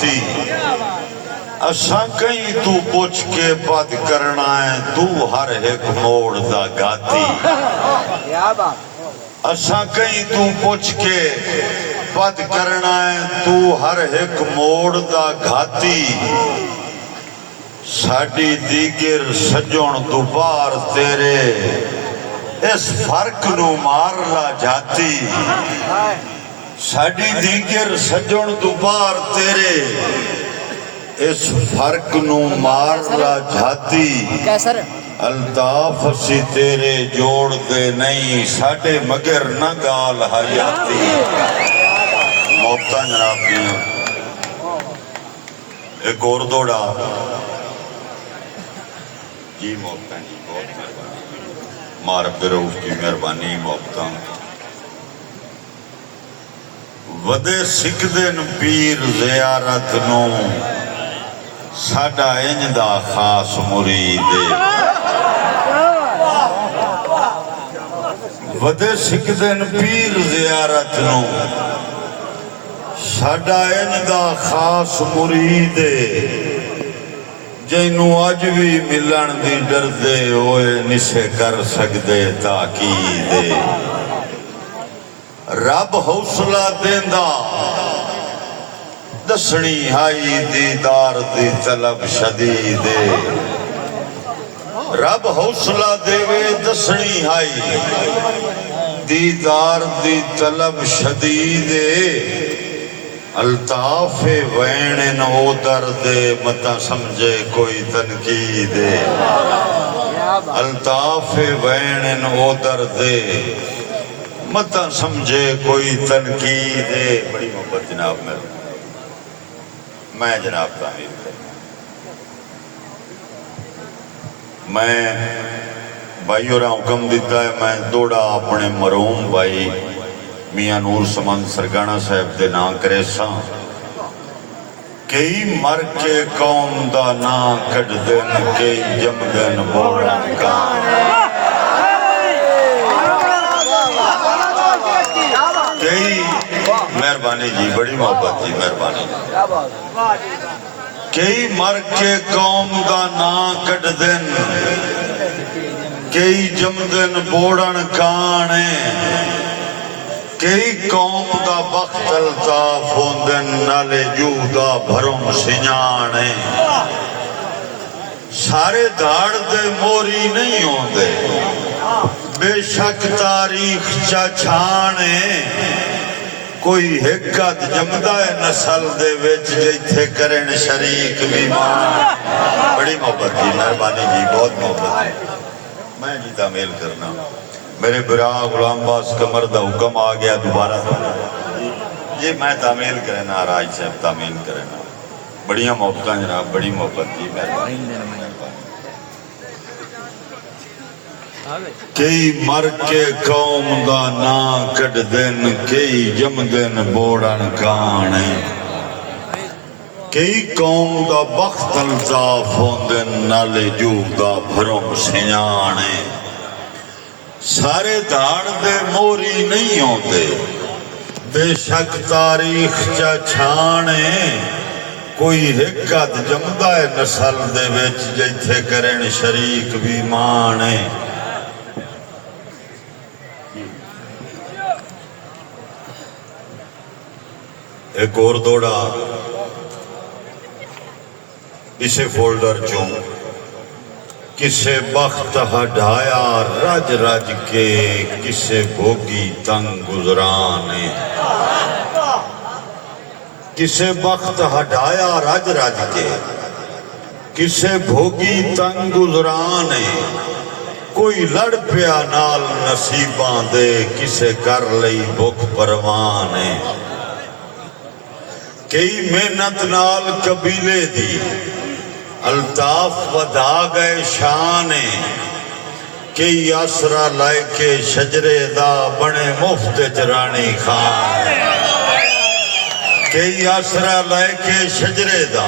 جاتی اساں کہیں تو پوچھ کے بد کرنا ہے تو ہر ایک موڑ دا گاتی اساں کہیں تو پوچھ کے بد کرنا ہے تو ہر ایک موڑ دا گھاتی ساڈی دیگر سجن دوبار تیرے اس فرق نو مار لا جاتی ساڈی دیگر سجن دوبار تیرے اس فرق نو مار لا جاتی الطاف اسی تیرے جوڑ دے نہیں ساڈے مگر نہ گال حیاتی موقع جناب دیاں ایک اور دوڑا جی موقع جی بہت مہربانی مار بروف کی مہربانی موقع ودے سکھ دن پیر زیارت نو ساڈا انج دا خاص مرید ودے سکھ دن پیر زیارت نو ساڈا انج دا خاص مرید جینو اج بھی ملن دی ڈردے ہوئے نشے کر سکدے تاکید رب حوصلہ دیندا دسنی ہائی دیدار دی طلب شدید رب حوصلہ دے دسنی ہائی دیدار دی طلب شدید الطاف وین نو درد متا سمجھے کوئی تنقید الطاف وین نو درد متا سمجھے کوئی تنقید بڑی محبت جناب میں جناب تعمیر کرنا میں بھائی اور حکم دیتا ہے میں دوڑا اپنے مرحوم بھائی میاں نور سمند سرگانہ صاحب دے نام کرے ساں کئی مر کے قوم دا نام کٹ دن کئی جم دن بوڑن کان کئی مہربانی جی بڑی محبت جی مہربانی کئی مر کے قوم دا نام کٹ دن کئی جم دن بوڑن کان کئی قوم دا وقت الطاف ہوندن نالے جو دا بھرم سنجانے سارے دھاڑ دے موری نہیں ہوندے بے شک تاریخ چھانے کوئی حقت جمدہ نسل دے وچ جیتھے کرن شریک بھی مان بڑی محبت جی مہربانی جی بہت محبت میں جی تعمیل کرنا میرے برا غلام باس کمر دا حکم آ گیا دوبارہ یہ میں تعمیل کرنا راج صاحب تعمیل کرنا بڑیاں محبتاں جناب بڑی محبت جی کئی مر کے قوم دا نا کٹ دن کئی جم دن بوڑن کان کئی قوم دا بخت الطاف ہوندن نالے جو دا بھرم سنجانے سارے دھاڑ دے موری نہیں ہوندے بے شک تاریخ چھانے کوئی حقت جمدہ نسل دے وچ جیتھے کرن شریک بھی مانے ایک اور دوڑا اسے فولڈر چوں کسے بخت ہڈایا رج رج کے کسے بھوگی تنگ گزرانے کسے بخت ہڈایا رج رج کے کسے بھوگی تنگ گزرانے کوئی لڑ پیا نال نصیباں دے کسے کر لئی بھوک پروانے کئی محنت نال قبیلے دی الطاف ودا گئے شانے کئی آسرا لائے کے شجرے دا بنے مفت چرانی خان کئی آسرا لائے کے شجرے دا